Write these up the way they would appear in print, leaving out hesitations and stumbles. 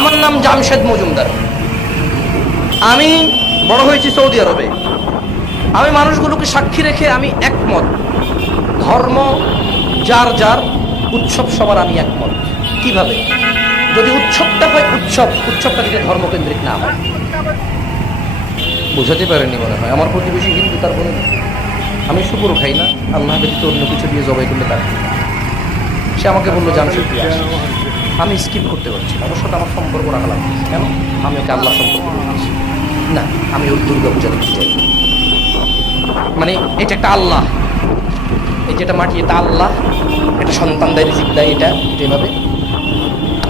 আমার নাম জামশেদ মজুমদার। আমি বড় হয়েছি সৌদি আরবে। আমি মানুষগুলোকে সাক্ষী রেখে আমি একমত, ধর্ম যার যার, উৎসব সবার আমি একমত। কিভাবে? যদি উৎসবটা হয় উৎসবটা যদি ধর্মকেন্দ্রিক না হয়। বুঝাতে পারেনি মনে হয়। আমার প্রতিবেশী হিন্দু, তার বলে আমি শুকুর খাই না, আল্লাহ ব্যতীত অন্য কিছু দিয়ে জবাই করলে তার। সে আমাকে বললো জামশেদ তুই আসিস। আমি স্কিপ করতে পারছি না, ওর সাথে আমার সম্পর্ক রাখা লাগছে। কেন? আমি ওকে আল্লাহ সম্পর্ক বলতেছি না, আমি ওর দুর্গা পূজা দেখতে চাই। মানে এটা একটা আল্লাহ, এই যেটা মাটি এটা আল্লাহ, এটা সন্তান দেয়, রিজিক দেয়, এটা যেভাবে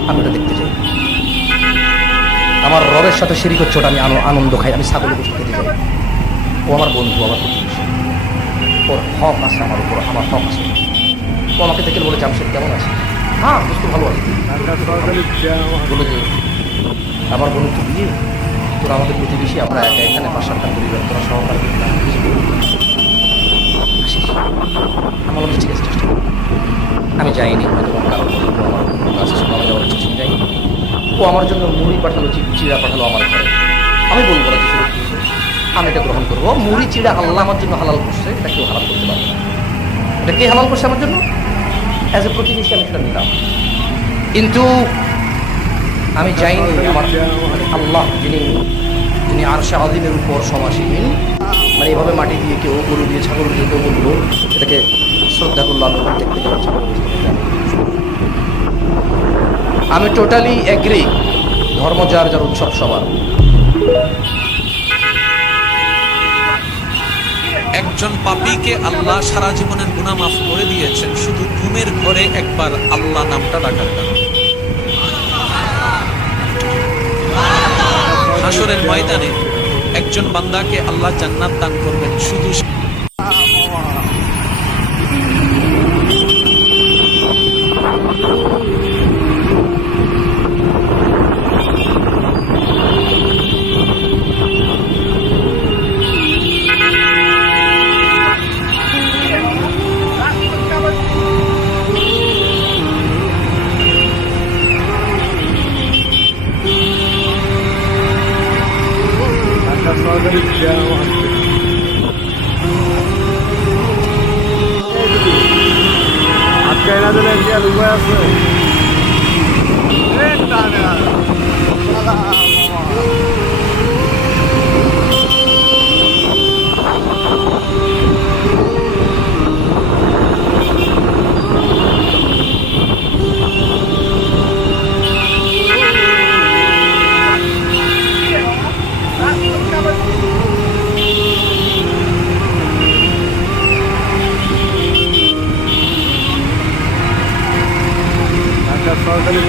আমি ওটা দেখতে চাই। আমার রবের সাথে শিরিক হচ্ছে, ওটা আমি আনন্দ খাই। আমি ছাগলের গোশত খেতে চাই। ও আমার বন্ধু, আমার প্রতিবেশী, ওর হক আছে আমার উপর, আমার হক আছে। ও আমাকে দেখে বলে জামশেদ কেমন আছে? হ্যাঁ বুঝতে ভালো আছে। বলে যে আমার বোন তো বিয়ে, তোরা আমাদের প্রতিবেশী, আমরা একা এখানে 5-7টা পরিবার, তোরা সহকার আমার বলে ঠিক আছে, চেষ্টা করি। আমি যাইনি, হয়তো কোনো কারণ আমার কাছে শোনা যাওয়ার ইচ্ছা ছিল, যাইনি। ও আমার জন্য মুড়ি পাঠালো, চিড়া পাঠালো আমার ঘরে। আমি বলবো না কিছু, আমি এটা গ্রহণ করবো। মুড়ি চিড়া আল্লাহ আমার জন্য হালাল করছে, এটা কেউ হালাল করতে পারবে না। এটা কে হালাল করছে আমার জন্য? অ্যাজ এ প্রতিবেশী আমি সেটা নিলাম। কিন্তু আমি যাইনি। আমার আল্লাহ যিনি আরশে আযীমের উপর সমাসীন, মানে এইভাবে মাটি দিয়ে কেউ, গরু দিয়ে, ছাগল দিয়ে কেউ বললো এটাকে শ্রদ্ধা করলো, আমি ওখান দেখতে গেলাম ছাগল। আমি টোটালি এগ্রি, ধর্ম যার যার, উৎসব সবার। একজন পাপীকে আল্লাহ সারা জীবনের গুনাহ মাফ করে দিয়েছেন শুধু ঘুমের ঘরে একবার আল্লাহ নামটা ডাকার কারণে। হাসরের ময়দানে একজন বান্দাকে আল্লাহ জান্নাত দান করবেন শুধু আজকে না দিলে কি আর উপায় আছে? সরকারি